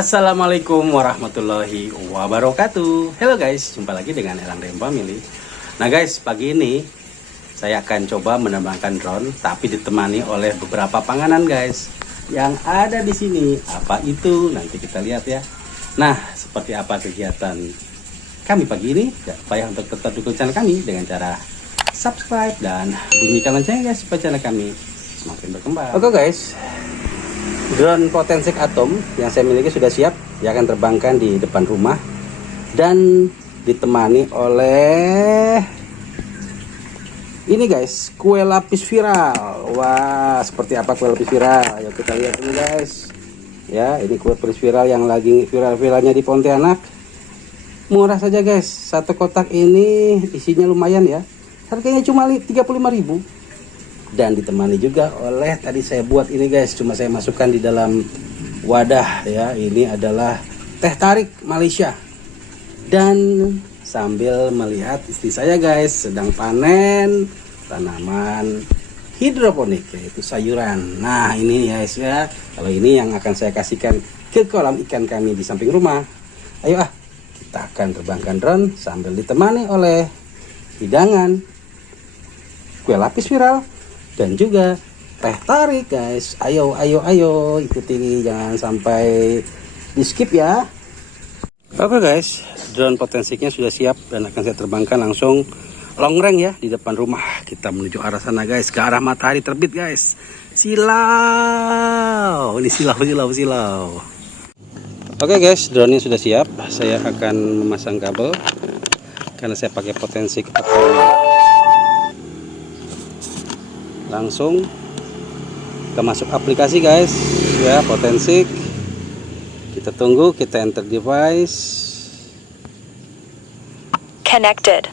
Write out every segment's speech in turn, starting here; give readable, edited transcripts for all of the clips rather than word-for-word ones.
Assalamualaikum warahmatullahi wabarakatuh. Halo guys, jumpa lagi dengan Elang Dream Family. Nah guys, pagi ini saya akan coba menerbangkan drone, tapi ditemani oleh beberapa panganan guys yang ada di sini. Apa itu? Nanti kita lihat ya. Nah, seperti apa kegiatan kami pagi ini? Jangan lupa ya untuk tetap dukung channel kami dengan cara subscribe dan bunyikan loncengnya guys supaya channel kami semakin berkembang. Oke guys, drone Potensik Atom yang saya miliki sudah siap. Dia akan terbangkan di depan rumah dan ditemani oleh ini guys, kue lapis viral. Wah, seperti apa kue lapis viral? Ayo kita lihat dulu guys. Ya, ini kue lapis viral yang lagi viral-viralnya di Pontianak. Murah saja guys. Satu kotak ini isinya lumayan ya. Harganya cuma 35.000. Dan ditemani juga oleh tadi saya buat ini guys, cuma saya masukkan di dalam wadah ya. Ini adalah teh tarik Malaysia. Dan sambil melihat istri saya guys sedang panen tanaman hidroponik, yaitu sayuran. Nah ini guys ya, kalau ini yang akan saya kasihkan ke kolam ikan kami di samping rumah. Ayo kita akan terbangkan drone sambil ditemani oleh hidangan kue lapis viral dan juga teh tarik guys. Ayo ikuti, jangan sampai di skip ya. Oke guys, drone Potensiknya sudah siap dan akan saya terbangkan langsung long range ya di depan rumah. Kita menuju arah sana guys, ke arah matahari terbit guys. Silau, ini silau. Oke guys, drone nya sudah siap. Saya akan memasang kabel karena saya pakai Potensik Atom. Langsung kita masuk aplikasi guys ya, Potensik. Kita tunggu, kita enter device. Connected.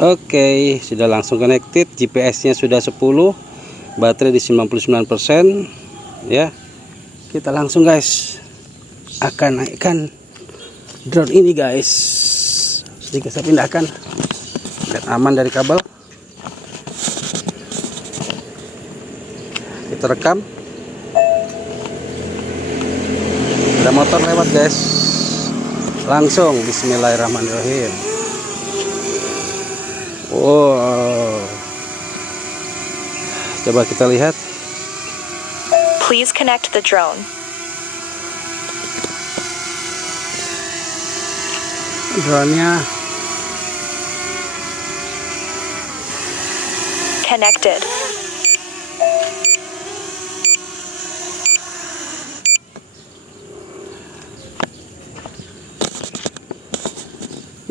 Oke, sudah langsung connected. GPS nya sudah 10, baterai di 99% ya. Kita langsung guys akan naikkan drone ini guys. Sedikit saya pindahkan biar aman dari kabel. Kita rekam. Ada motor lewat guys. Langsung bismillahirrahmanirrahim. Wow. Coba kita lihat. Please connect the drone. Drone-nya Connected.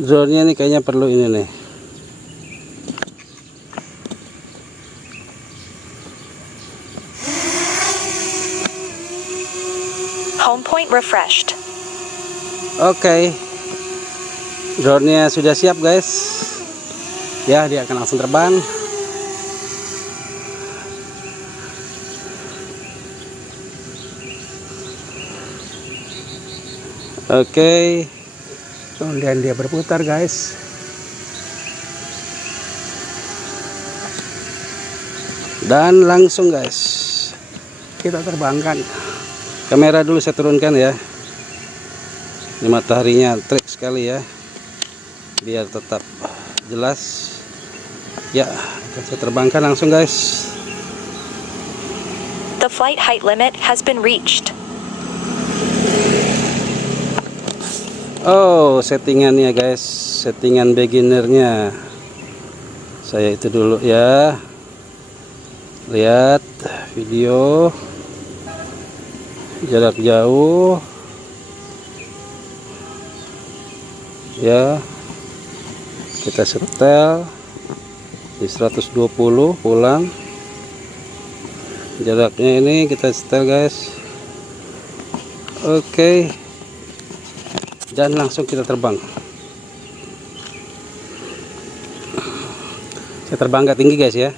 Drone-nya nih kayaknya perlu ini nih. Home point refreshed. Oke. Drone-nya sudah siap guys. Ya, dia akan langsung terbang. Oke. Kemudian dia berputar guys. Dan langsung guys kita terbangkan. Kamera dulu saya turunkan ya. Ini mataharinya terik sekali ya, biar tetap jelas ya. Akan saya terbangkan langsung guys. The flight height limit has been reached. Oh, settingannya guys, settingan beginnernya saya itu dulu ya. Lihat video jarak jauh ya. Kita setel di 120 pulang. Jaraknya ini kita setel guys. Oke. Dan langsung kita terbang. Saya terbang agak tinggi guys ya.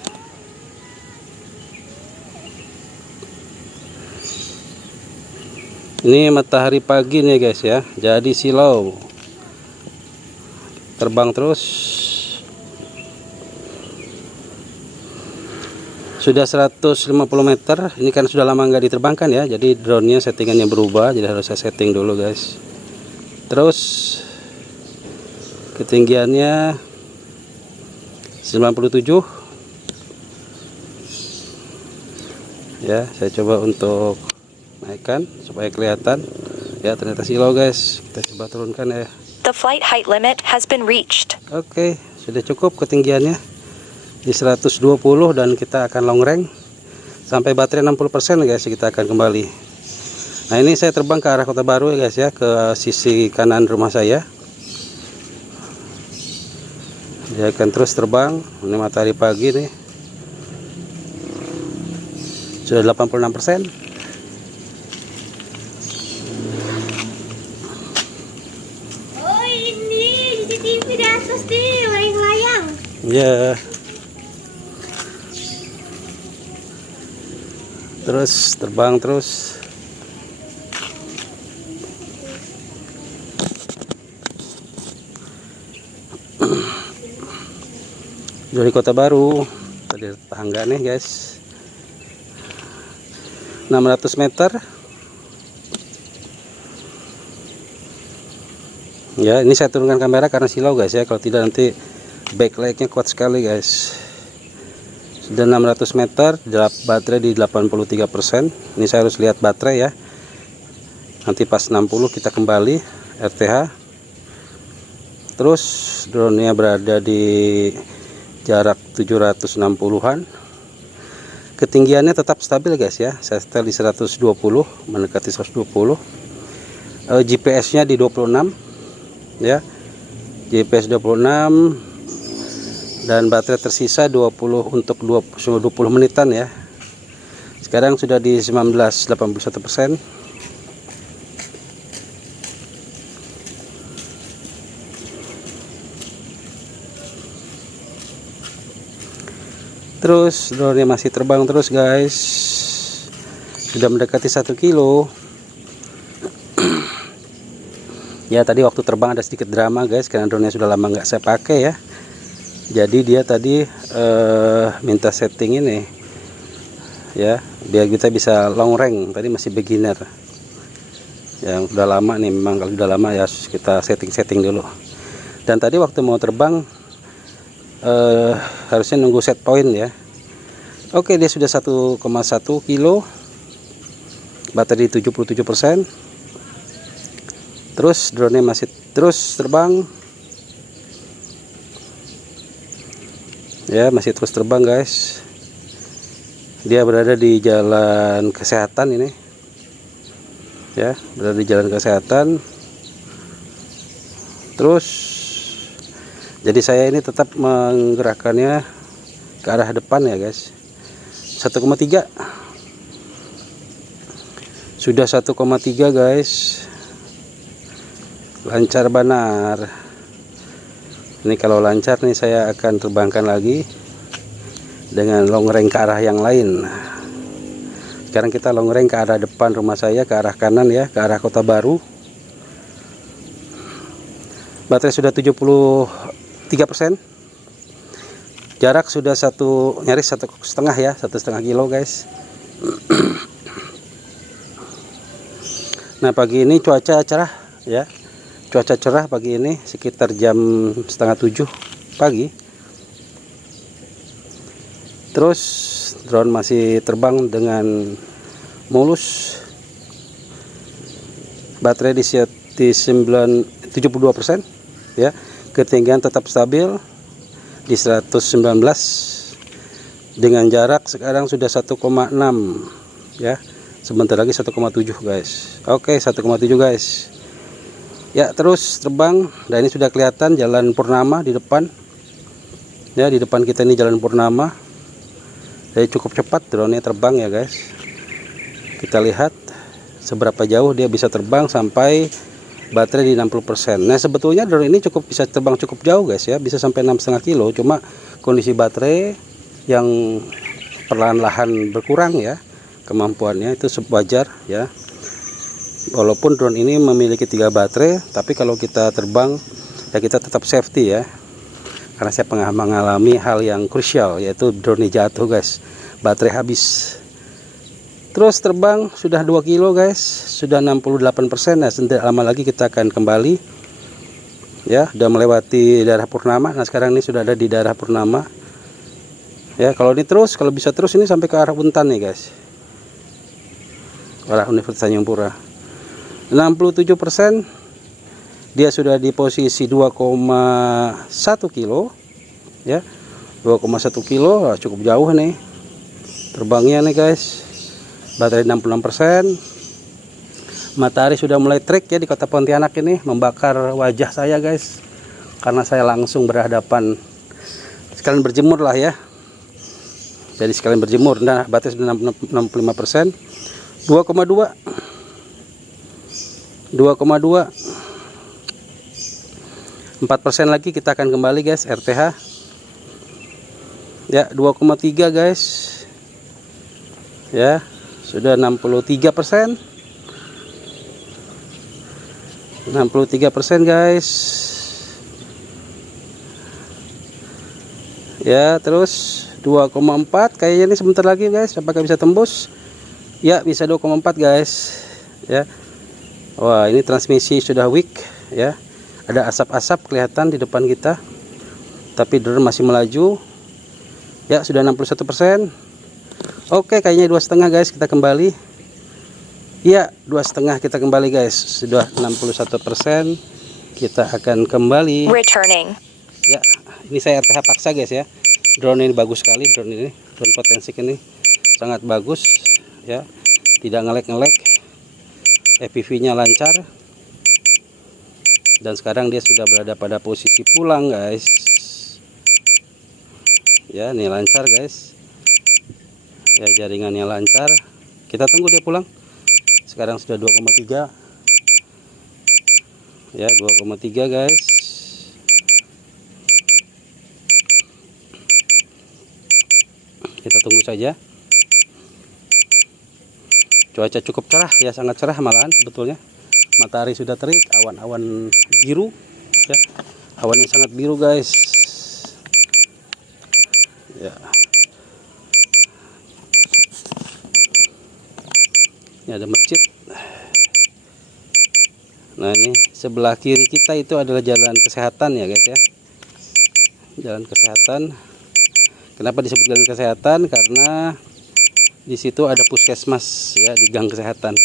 Ini matahari pagi nih guys ya. Jadi silau. Terbang terus. Sudah 150 meter. Ini kan sudah lama nggak diterbangkan ya, jadi drone-nya settingannya berubah, jadi harus saya setting dulu guys. Terus ketinggiannya 97 ya. Saya coba untuk naikkan supaya kelihatan ya, ternyata silau guys. Kita coba turunkan ya. The flight height limit has been reached. Oke, sudah cukup ketinggiannya di 120 dan kita akan long range sampai baterai 60% guys. Kita akan kembali. Nah, ini saya terbang ke arah Kota Baru ya guys ya, ke sisi kanan rumah saya. Dia akan terus terbang. Ini matahari pagi nih. Sudah 86%. Oh, ini CCTV di atas nih, layang-layang. Ya. Terus terbang terus. Dari Kota Baru, tadi tangga nih guys, 600 meter. Ya, ini saya turunkan kamera karena silau guys ya, kalau tidak nanti backlightnya kuat sekali guys. Sudah 600 meter, baterai di 83%. Ini saya harus lihat baterai ya. Nanti pas 60 kita kembali RTH. Terus drone-nya berada di jarak 760-an. Ketinggiannya tetap stabil guys ya. Saya setel di 120, mendekati 120. GPS-nya di 26 ya. GPS 26 dan baterai tersisa 20 untuk 20 menitan ya. Sekarang sudah di 1981%. Terus drone-nya masih terbang terus guys. Sudah mendekati 1 kilo. Ya, tadi waktu terbang ada sedikit drama guys, karena drone-nya sudah lama nggak saya pakai ya. Jadi dia tadi minta setting ini ya, biar kita bisa long range. Tadi masih beginner. Yang udah lama nih, memang kalau udah lama ya kita setting dulu. Dan tadi waktu mau terbang harusnya nunggu set point ya. Oke, dia sudah 1,1 kilo, baterai 77%. Terus drone-nya masih terus terbang ya, masih terus terbang guys. Dia berada di jalan kesehatan ini ya, berada di jalan kesehatan. Terus jadi saya ini tetap menggerakkannya ke arah depan ya guys. 1,3 sudah 1,3 guys, lancar benar. Ini kalau lancar nih saya akan terbangkan lagi dengan long range ke arah yang lain. Sekarang kita long range ke arah depan rumah saya, ke arah kanan ya, ke arah Kota Baru. Baterai sudah 73%. Jarak sudah nyaris 1,5 ya, 1,5 kilo guys. Nah, pagi ini cuaca cerah ya. Cuaca cerah pagi ini sekitar jam 6:30 pagi. Terus drone masih terbang dengan mulus. Baterai di 72% ya. Ketinggian tetap stabil di 119 dengan jarak sekarang sudah 1,6 ya. Sebentar lagi 1,7 guys. Oke, 1,7 guys. Ya, terus terbang. Dan ini sudah kelihatan jalan Purnama di depan. Ya, di depan kita ini jalan Purnama. Jadi cukup cepat drone-nya terbang ya guys. Kita lihat seberapa jauh dia bisa terbang sampai baterai di 60%. Nah, sebetulnya drone ini bisa terbang cukup jauh guys ya, bisa sampai 6,5 kilo. Cuma kondisi baterai yang perlahan-lahan berkurang ya, kemampuannya itu wajar ya. Walaupun drone ini memiliki 3 baterai, tapi kalau kita terbang ya kita tetap safety ya. karena saya mengalami hal yang krusial, yaitu drone jatuh guys, baterai habis. Terus terbang sudah 2 kilo guys, sudah 68%. Nah tidak lama lagi kita akan kembali ya, sudah melewati daerah Purnama. Nah sekarang ini sudah ada di daerah Purnama ya. Kalau ini terus, kalau bisa terus ini sampai ke arah Untan nih guys, arah Universitas Tanjung Pura. 67%, dia sudah di posisi 2,1 kilo ya, 2,1 kilo. Nah, cukup jauh nih terbangnya nih guys. Baterai 66%. Matahari sudah mulai terik ya di kota Pontianak ini, membakar wajah saya guys, karena saya langsung berhadapan, sekalian berjemur lah ya, jadi sekalian berjemur. Nah baterai sudah 65%. 2,2 4% lagi kita akan kembali guys, RTH ya. 2,3 guys ya, sudah 63%. 63% guys ya. Terus 2,4 kayaknya ini sebentar lagi guys, apakah bisa tembus ya? Bisa 2,4 guys ya. Wah ini transmisi sudah weak ya, ada asap-asap kelihatan di depan kita, tapi drone masih melaju ya. Sudah 61%. Oke, kayaknya 2,5 guys, kita kembali ya. 2,5 kita kembali guys, sudah 61%. Kita akan kembali Returning. ya. Ini saya RTH paksa guys ya. Drone ini bagus sekali, drone ini, drone Potensik ini sangat bagus ya, tidak ngelek-ngelek, FPV nya lancar. Dan sekarang dia sudah berada pada posisi pulang guys ya. Nih lancar guys ya, jaringannya lancar. Kita tunggu dia pulang. Sekarang sudah 2,3 ya, 2,3 guys. Kita tunggu saja. Cuaca cukup cerah ya, sangat cerah malahan sebetulnya. Matahari sudah terik, awan-awan biru ya, awannya sangat biru guys ya. Ini ada masjid. Nah ini sebelah kiri kita itu adalah jalan kesehatan ya guys ya, jalan kesehatan. Kenapa disebut jalan kesehatan? Karena di situ ada puskesmas ya, di gang kesehatan.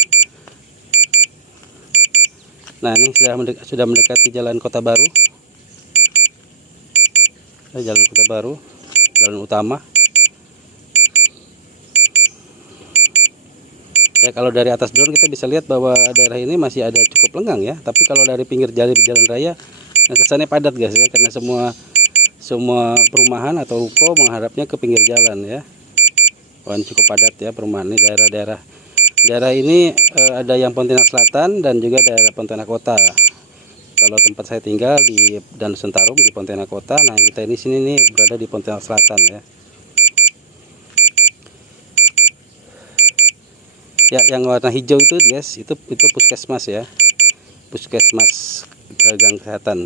Nah ini sudah mendekati jalan Kota Baru, jalan Kota Baru, jalan utama ya. Kalau dari atas drone kita bisa lihat bahwa daerah ini masih ada cukup lengang ya, tapi kalau dari pinggir jalan raya kesannya padat guys ya, karena semua perumahan atau ruko menghadapnya ke pinggir jalan ya. Wah ini cukup padat ya perumahan ini. Daerah ini ada yang Pontianak Selatan dan juga daerah Pontianak Kota. Kalau tempat saya tinggal di Dan Sentarum di Pontianak Kota. Nah kita ini sini nih berada di Pontianak Selatan ya. Ya yang warna hijau itu guys, itu puskesmas ya, puskesmas gang kesehatan,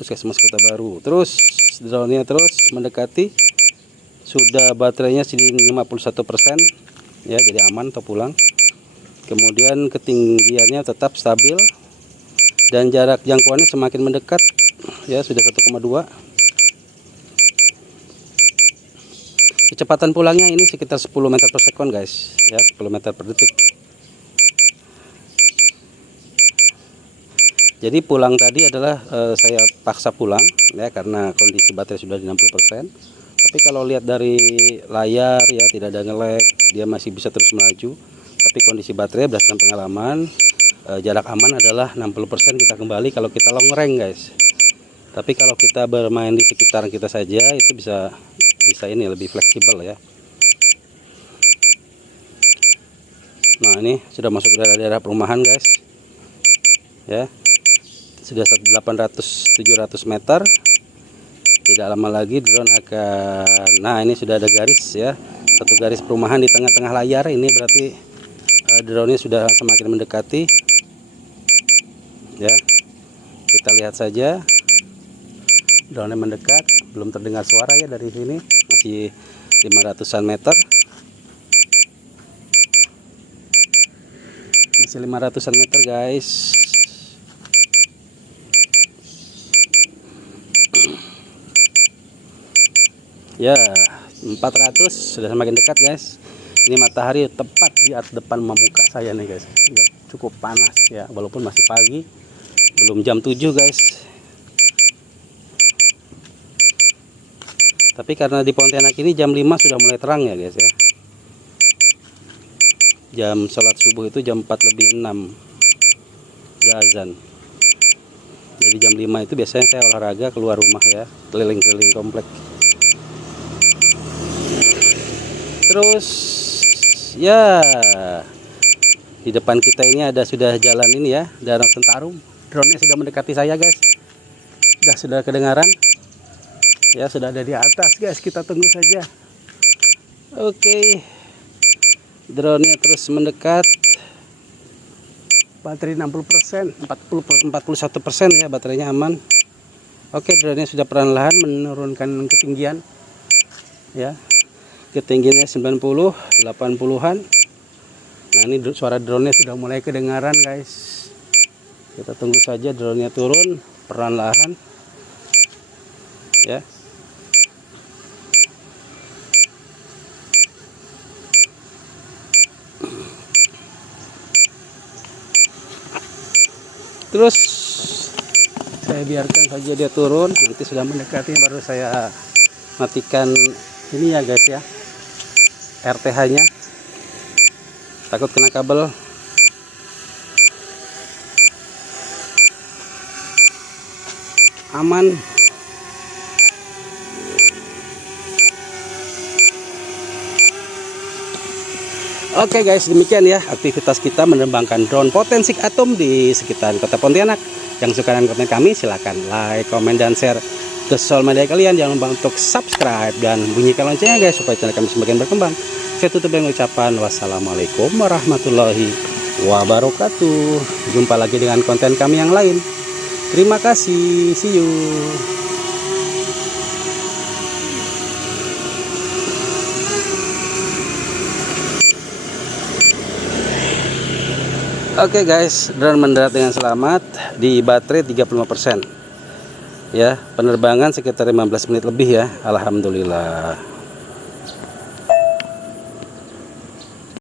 puskesmas Kota Baru. Terus drone-nya terus mendekati, sudah baterainya sini 51% ya, jadi aman atau pulang. Kemudian ketinggiannya tetap stabil dan jarak jangkauannya semakin mendekat ya, sudah 1,2. Kecepatan pulangnya ini sekitar 10 meter per sekon guys ya, 10 meter per detik. Jadi pulang tadi adalah saya paksa pulang ya, karena kondisi baterai sudah di 60%. Tapi kalau lihat dari layar ya, tidak ada ngelek, dia masih bisa terus melaju. Tapi kondisi baterai berdasarkan pengalaman, jarak aman adalah 60% kita kembali kalau kita long range guys. Tapi kalau kita bermain di sekitar kita saja, itu bisa ini lebih fleksibel ya. Nah ini sudah masuk daerah perumahan guys ya, sudah 800-700 meter. Tidak lama lagi drone akan, nah ini sudah ada garis ya, satu garis perumahan di tengah-tengah layar. Ini berarti drone-nya sudah semakin mendekati ya. Kita lihat saja Drone mendekat, belum terdengar suara ya dari sini, masih 500-an meter. Masih 500-an meter guys. Ya, 400 sudah semakin dekat guys. Ini matahari tepat di atas depan muka saya nih guys. Cukup panas ya, walaupun masih pagi, belum jam 7 guys. Tapi karena di Pontianak ini jam 5 sudah mulai terang ya guys ya. Jam sholat subuh itu jam 4 lebih 6 udah azan. Jadi jam 5 itu biasanya saya olahraga keluar rumah ya, keliling-keliling komplek. Terus ya, di depan kita ini sudah jalan ini ya, Danau Sentarum. Drone-nya sudah mendekati saya guys. Sudah kedengaran. Ya, sudah ada di atas guys, kita tunggu saja. Oke. Drone-nya terus mendekat. Baterai 60%, 41% ya, baterainya aman. Oke, drone-nya sudah perlahan-lahan menurunkan ketinggian. Ya. Ketinggiannya 90, 80-an. Nah, ini suara drone-nya sudah mulai kedengaran guys. Kita tunggu saja drone-nya turun perlahan-lahan. Ya. Terus saya biarkan saja dia turun, nanti sudah mendekati baru saya matikan ini ya guys ya, RTH-nya. Takut kena kabel. Aman. Oke guys, demikian ya aktivitas kita menerbangkan drone Potensik Atom di sekitar kota Pontianak. Yang suka dengan konten kami silahkan like, komen, dan share ke sosial media kalian. Jangan lupa untuk subscribe dan bunyikan loncengnya guys, supaya channel kami semakin berkembang. Saya tutup dengan ucapan wassalamualaikum warahmatullahi wabarakatuh. Jumpa lagi dengan konten kami yang lain. Terima kasih, see you. Oke guys, drone mendarat dengan selamat di baterai 35%. Ya, penerbangan sekitar 15 menit lebih ya, alhamdulillah.